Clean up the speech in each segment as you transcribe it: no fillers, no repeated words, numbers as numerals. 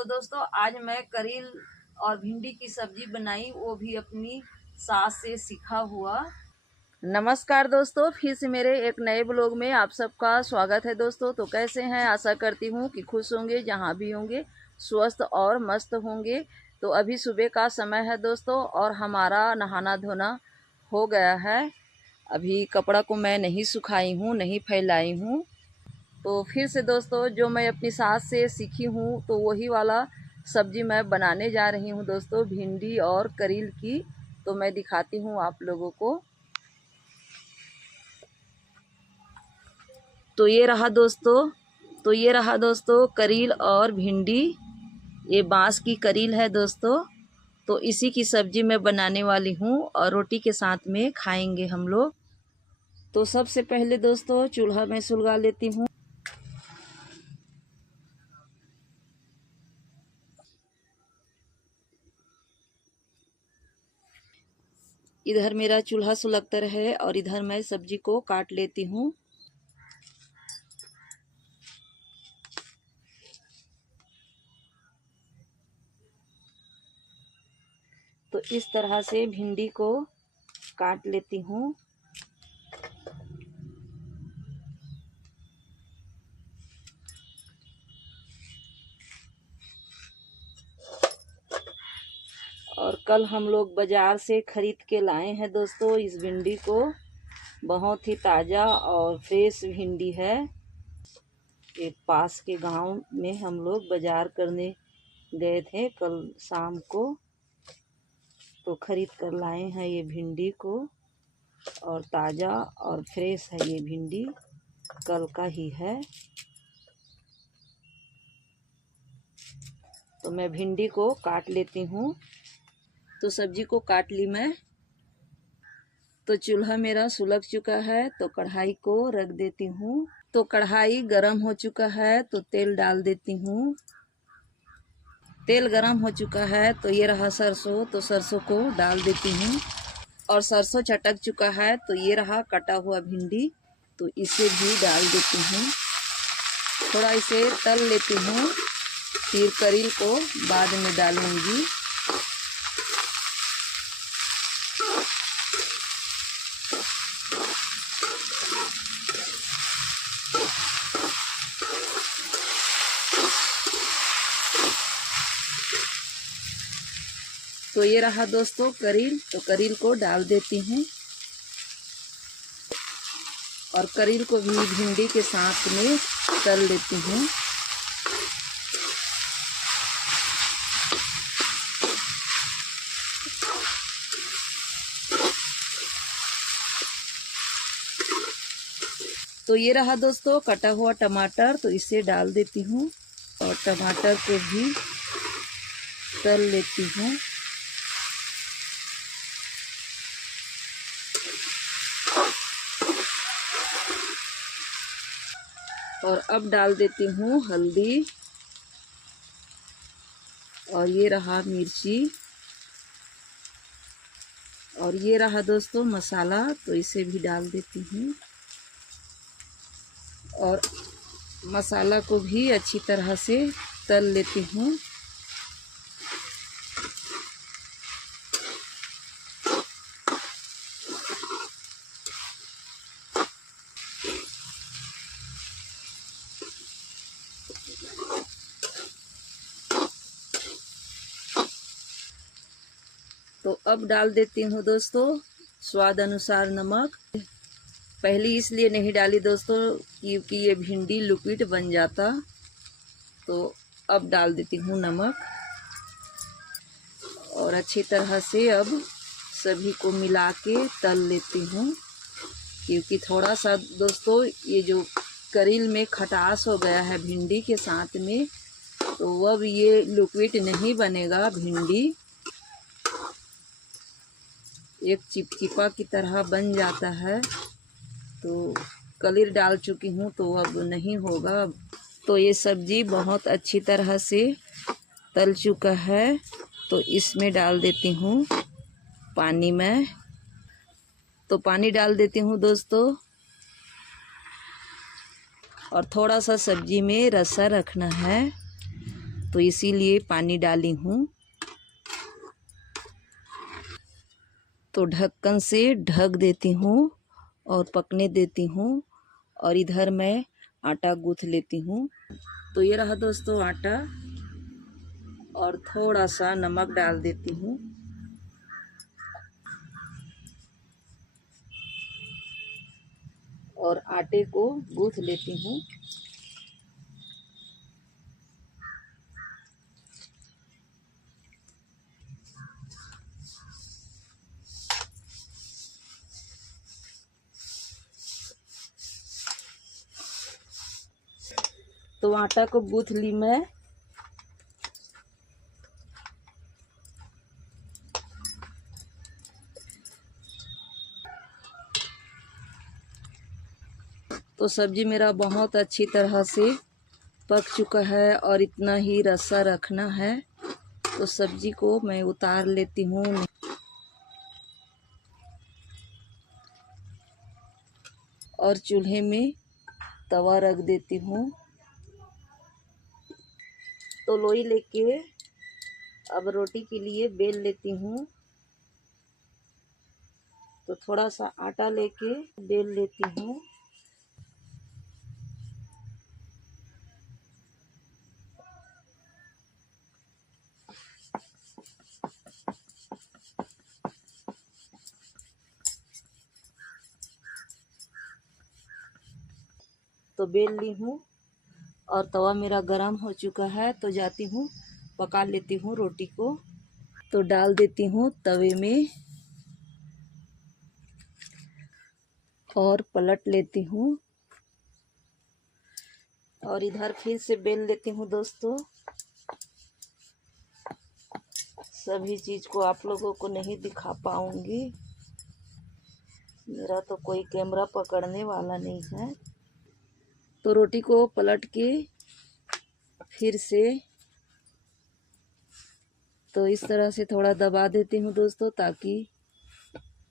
तो दोस्तों आज मैं करील और भिंडी की सब्जी बनाई, वो भी अपनी सास से सीखा हुआ। नमस्कार दोस्तों, फिर से मेरे एक नए ब्लॉग में आप सबका स्वागत है। दोस्तों तो कैसे हैं? आशा करती हूँ कि खुश होंगे, जहाँ भी होंगे स्वस्थ और मस्त होंगे। तो अभी सुबह का समय है दोस्तों, और हमारा नहाना धोना हो गया है। अभी कपड़ा को मैं नहीं सुखाई हूँ, नहीं फैलाई हूँ। तो फिर से दोस्तों जो मैं अपनी सास से सीखी हूँ तो वही वाला सब्जी मैं बनाने जा रही हूँ दोस्तों, भिंडी और करील की। तो मैं दिखाती हूँ आप लोगों को। तो ये रहा दोस्तों करील और भिंडी। ये बांस की करील है दोस्तों। तो इसी की सब्जी मैं बनाने वाली हूँ और रोटी के साथ में खाएंगे हम लोग। तो सबसे पहले दोस्तों चूल्हा में सुलगा लेती हूँ। इधर मेरा चूल्हा सुलगता है और इधर मैं सब्जी को काट लेती हूँ। तो इस तरह से भिंडी को काट लेती हूँ। और कल हम लोग बाजार से खरीद के लाए हैं दोस्तों इस भिंडी को। बहुत ही ताज़ा और फ्रेश भिंडी है। एक पास के गांव में हम लोग बाजार करने गए थे कल शाम को, तो खरीद कर लाए हैं ये भिंडी को। और ताज़ा और फ्रेश है ये भिंडी, कल का ही है। तो मैं भिंडी को काट लेती हूँ। तो सब्जी को काट ली मैं। तो चूल्हा मेरा सुलग चुका है, तो कढ़ाई को रख देती हूँ। तो कढ़ाई गरम हो चुका है, तो तेल डाल देती हूँ। तेल गरम हो चुका है, तो ये रहा सरसों। तो सरसों को डाल देती हूँ। और सरसों चटक चुका है, तो ये रहा कटा हुआ भिंडी। तो इसे भी डाल देती हूँ। थोड़ा इसे तल लेती हूँ, फिर करील को बाद में डालूंगी। तो ये रहा दोस्तों करील। तो करील को डाल देती हूँ और करील को भी भिंडी के साथ में तल लेती हूँ। तो ये रहा दोस्तों कटा हुआ टमाटर। तो इसे डाल देती हूँ और टमाटर को भी तल लेती हूँ। और अब डाल देती हूँ हल्दी। और ये रहा मिर्ची। और ये रहा दोस्तों मसाला। तो इसे भी डाल देती हूँ और मसाला को भी अच्छी तरह से तल लेती हूँ। तो अब डाल देती हूँ दोस्तों स्वाद अनुसार नमक। पहले इसलिए नहीं डाली दोस्तों क्योंकि ये भिंडी लिक्विड बन जाता। तो अब डाल देती हूँ नमक। और अच्छी तरह से अब सभी को मिला के तल लेती हूँ, क्योंकि थोड़ा सा दोस्तों ये जो करील में खटास हो गया है भिंडी के साथ में, तो अब ये लिक्विड नहीं बनेगा। भिंडी एक चिपचिपा की तरह बन जाता है। तो कलीर डाल चुकी हूँ तो अब नहीं होगा। तो ये सब्जी बहुत अच्छी तरह से तल चुका है। तो इसमें डाल देती हूँ पानी में। तो पानी डाल देती हूँ दोस्तों। और थोड़ा सा सब्जी में रसा रखना है। तो इसीलिए पानी डाली हूँ। तो ढक्कन से ढक देती हूँ और पकने देती हूँ। और इधर मैं आटा गूँथ लेती हूँ। तो ये रहा दोस्तों आटा, और थोड़ा सा नमक डाल देती हूँ। और आटे को गूँथ लेती हूँ। तो आटा को गूँथ ली मैं। तो सब्जी मेरा बहुत अच्छी तरह से पक चुका है और इतना ही रस्सा रखना है। तो सब्जी को मैं उतार लेती हूँ और चूल्हे में तवा रख देती हूँ। तो लोई लेके अब रोटी के लिए बेल लेती हूँ। तो थोड़ा सा आटा लेके बेल लेती हूँ। तो बेल ली हूँ और तवा मेरा गरम हो चुका है। तो जाती हूँ पका लेती हूँ रोटी को। तो डाल देती हूँ तवे में और पलट लेती हूँ। और इधर फिर से बेल लेती हूँ दोस्तों। सभी चीज़ को आप लोगों को नहीं दिखा पाऊँगी, मेरा तो कोई कैमरा पकड़ने वाला नहीं है। तो रोटी को पलट के फिर से तो इस तरह से थोड़ा दबा देती हूँ दोस्तों, ताकि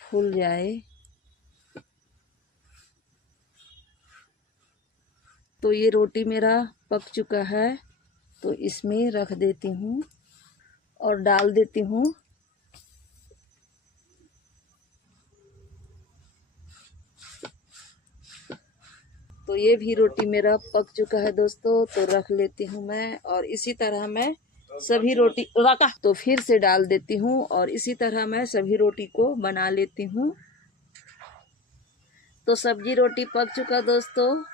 फूल जाए। तो ये रोटी मेरा पक चुका है। तो इसमें रख देती हूँ और डाल देती हूँ। तो ये भी रोटी मेरा पक चुका है दोस्तों। तो रख लेती हूँ मैं, और इसी तरह मैं सभी रोटी रखा तो फिर से डाल देती हूँ और इसी तरह मैं सभी रोटी को बना लेती हूँ। तो सब्जी रोटी पक चुका दोस्तों।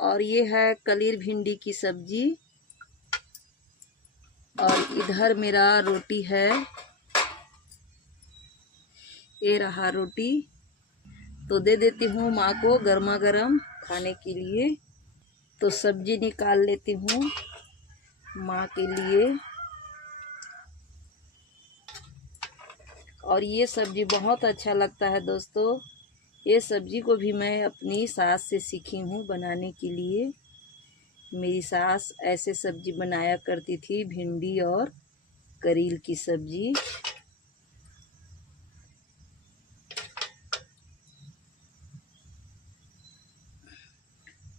और ये है कलीर भिंडी की सब्जी। और इधर मेरा रोटी है, ये रहा रोटी। तो दे देती हूँ माँ को गर्मा गर्म खाने के लिए। तो सब्जी निकाल लेती हूँ माँ के लिए। और ये सब्जी बहुत अच्छा लगता है दोस्तों। ये सब्जी को भी मैं अपनी सास से सीखी हूँ बनाने के लिए। मेरी सास ऐसे सब्जी बनाया करती थी, भिंडी और करील की सब्जी।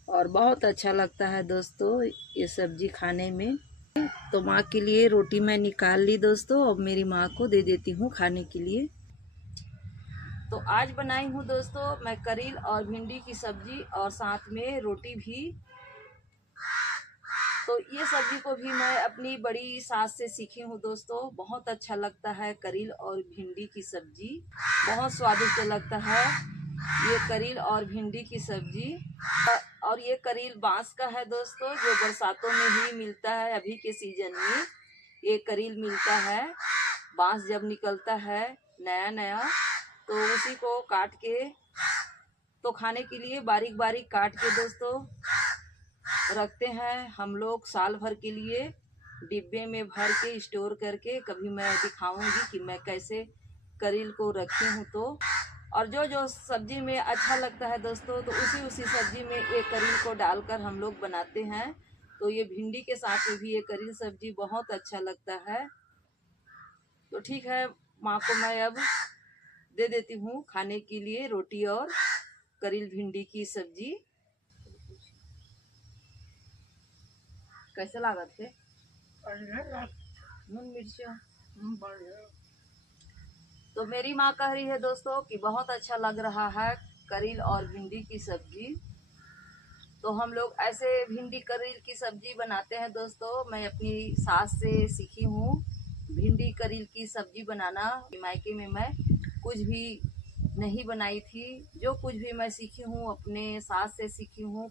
और बहुत अच्छा लगता है दोस्तों ये सब्जी खाने में। तो माँ के लिए रोटी मैं निकाल ली दोस्तों। अब मेरी माँ को दे देती हूँ खाने के लिए। तो आज बनाई हूँ दोस्तों मैं करील और भिंडी की सब्जी और साथ में रोटी भी। तो ये सब्जी को भी मैं अपनी बड़ी सास से सीखी हूँ दोस्तों। बहुत अच्छा लगता है करील और भिंडी की सब्जी, बहुत स्वादिष्ट लगता है ये करील और भिंडी की सब्जी। और ये करील बांस का है दोस्तों, जो बरसातों में ही मिलता है। अभी के सीजन में ये करील मिलता है। बांस जब निकलता है नया नया, तो उसी को काट के तो खाने के लिए बारीक बारीक काट के दोस्तों रखते हैं हम लोग साल भर के लिए, डिब्बे में भर के स्टोर करके। कभी मैं दिखाऊंगी कि मैं कैसे करील को रखी हूँ। तो और जो जो सब्जी में अच्छा लगता है दोस्तों, तो उसी उसी सब्जी में एक करील को डालकर हम लोग बनाते हैं। तो ये भिंडी के साथ में भी ये करील सब्जी बहुत अच्छा लगता है। तो ठीक है, माँ को मैं अब दे देती हूँ खाने के लिए रोटी और करील भिंडी की सब्जी। कैसे लागत है? नून मिर्चा। तो मेरी माँ कह रही है दोस्तों कि बहुत अच्छा लग रहा है करील और भिंडी की सब्जी। तो हम लोग ऐसे भिंडी करील की सब्जी बनाते हैं दोस्तों। मैं अपनी सास से सीखी हूँ भिंडी करील की सब्जी बनाना। मायके में मैं कुछ भी नहीं बनाई थी। जो कुछ भी मैं सीखी हूँ अपने सास से सीखी हूँ।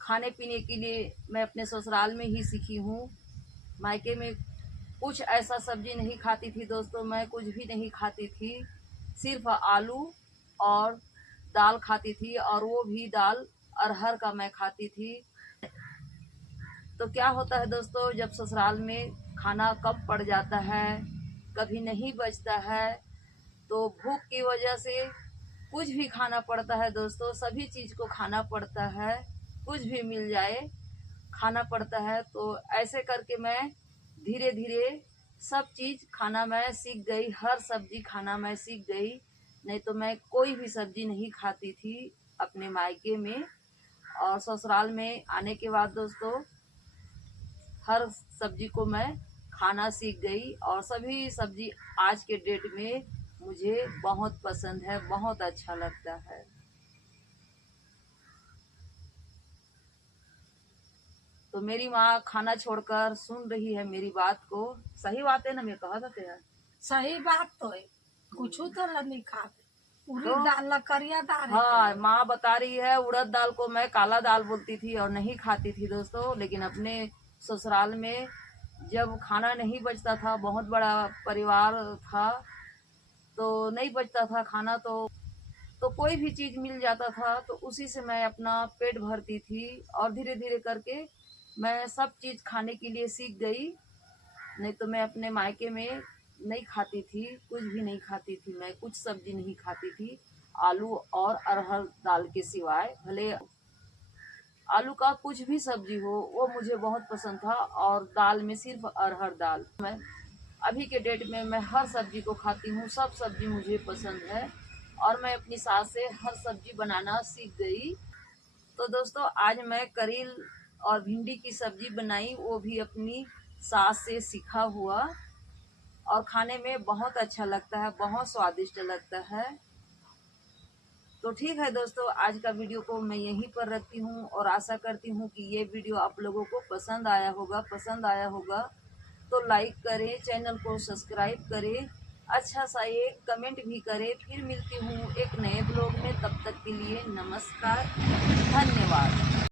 खाने पीने के लिए मैं अपने ससुराल में ही सीखी हूँ। मायके में कुछ ऐसा सब्जी नहीं खाती थी दोस्तों। मैं कुछ भी नहीं खाती थी, सिर्फ आलू और दाल खाती थी, और वो भी दाल अरहर का मैं खाती थी। तो क्या होता है दोस्तों, जब ससुराल में खाना कम पड़ जाता है, कभी नहीं बचता है, तो भूख की वजह से कुछ भी खाना पड़ता है दोस्तों। सभी चीज़ को खाना पड़ता है, कुछ भी मिल जाए खाना पड़ता है। तो ऐसे करके मैं धीरे धीरे सब चीज़ खाना मैं सीख गई। हर सब्जी खाना मैं सीख गई। नहीं तो मैं कोई भी सब्जी नहीं खाती थी अपने मायके में। और ससुराल में आने के बाद दोस्तों हर सब्जी को मैं खाना सीख गई। और सभी सब्जी आज के डेट में मुझे बहुत पसंद है, बहुत अच्छा लगता है। तो मेरी माँ खाना छोड़कर सुन रही है मेरी बात को। सही बात है ना, मैं कहा था यार। सही बात तो है, कुछ तो नहीं खाते। उड़द दाल करिया दाल। हाँ, माँ बता रही है उड़द दाल को मैं काला दाल बोलती थी और नहीं खाती थी दोस्तों। लेकिन अपने ससुराल में जब खाना नहीं बचता था, बहुत बड़ा परिवार था, तो नहीं बचता था खाना, तो कोई भी चीज मिल जाता था तो उसी से मैं अपना पेट भरती थी। और धीरे धीरे करके मैं सब चीज खाने के लिए सीख गई। नहीं तो मैं अपने मायके में नहीं खाती थी, कुछ भी नहीं खाती थी। मैं कुछ सब्जी नहीं खाती थी आलू और अरहर दाल के सिवाय। भले आलू का कुछ भी सब्जी हो वो मुझे बहुत पसंद था, और दाल में सिर्फ अरहर दाल। मैं अभी के डेट में मैं हर सब्जी को खाती हूँ, सब सब्जी मुझे पसंद है। और मैं अपनी सास से हर सब्जी बनाना सीख गई। तो दोस्तों आज मैं करील और भिंडी की सब्जी बनाई, वो भी अपनी सास से सीखा हुआ। और खाने में बहुत अच्छा लगता है, बहुत स्वादिष्ट लगता है। तो ठीक है दोस्तों, आज का वीडियो को मैं यहीं पर रखती हूँ और आशा करती हूँ कि ये वीडियो आप लोगों को पसंद आया होगा। तो लाइक करें, चैनल को सब्सक्राइब करें, अच्छा सा एक कमेंट भी करें। फिर मिलती हूँ एक नए ब्लॉग में, तब तक के लिए नमस्कार, धन्यवाद।